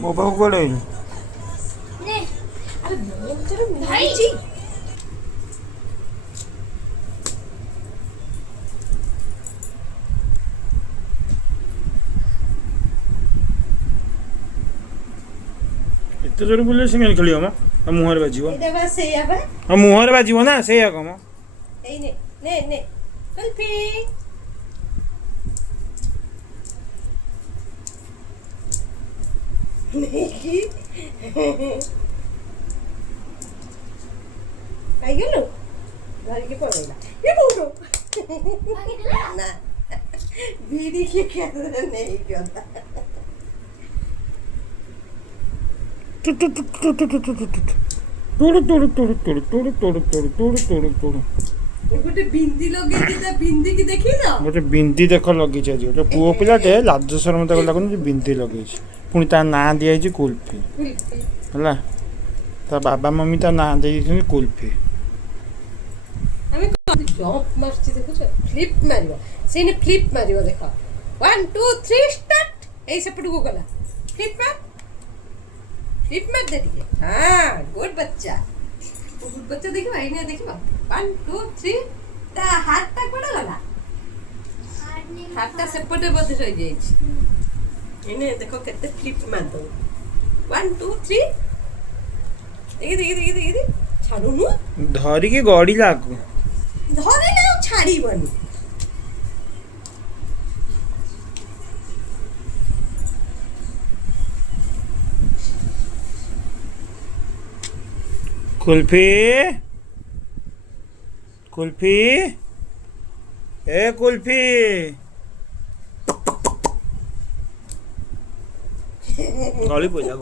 ମୋ ପାଖକୁ କୁଆଡ଼େ ଆଇଲୁ? ଭାଇ ଏତେ ଜୋରେ ବୁଲିଲେ ସେ କେମିତି ଖେଳିବ ମ? ଆଉ ମୁହଁରେ ବାଜିବ। ଏଇଟା ବା ସେଇଆ ବା। ଆଉ ମୁହଁରେ ବାଜିବ ନା ସେଇଆ କମ। ଏଇ ନେ ନେ ନେ କୁଲଫି। ନେଇକି ପାଇଗଲୁ ଧରିକି ପଳେଇଲା ଏ ବୋଉ ନା ଭିଡ଼ିକି କେତେ ନେଇଗଲା। ଗୋଟେ ବିନ୍ଦି ଲଗେଇଛି ତା ବିନ୍ଦିକି ଦେଖିଲ? ଗୋଟେ ବିନ୍ଦି ଦେଖ ଲଗେଇଛି ଆଜି ଗୋଟେ ପୁଅ ପିଲାଟେ ଲାଜ ଶରମ ତାକୁ ଲାଗୁନି ଯେ ବିନ୍ଦି ଲଗେଇଛି। ପୁଣି ତା ନାଁ ଦିଆଯାଇଛି କୁଲଫି ହେଲା। ତା ବାବା ମମି ତା ନାଁ ଦେଇଛନ୍ତି କୁଲଫି। ଆମେ ଜମ୍ପ ମାରୁଛି ଦେଖୁଛ ଫ୍ଲିପ୍ ମାରିବ ସେଇନେ ଫ୍ଲିପ୍ ମାରିବ ଦେଖ 1 2 3 ଷ୍ଟାର୍ଟ। ଏଇ ସେପଟକୁ ଗଲା ଫ୍ଲିପ୍ ମାର दे ଟିକେ हाँ गुड बच्चा देखियो एने देखियो 1 2 3 ता हाथ ता कोडा गला हाथ ता सेपटे बधे रहि जाइछि एने देखो केते फ्लिप मार दो 1 2 3 देखि छाडुनु धरी के गड़ी लागू धरे ना छाडीबनी। कुल्फी कुल्फी ए कुल्फी गली पइला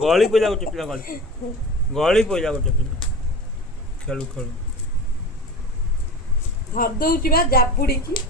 गोटे पिला गली पइला गोटे पिला खेलु खेलु धर दउची बा जापुड़ी की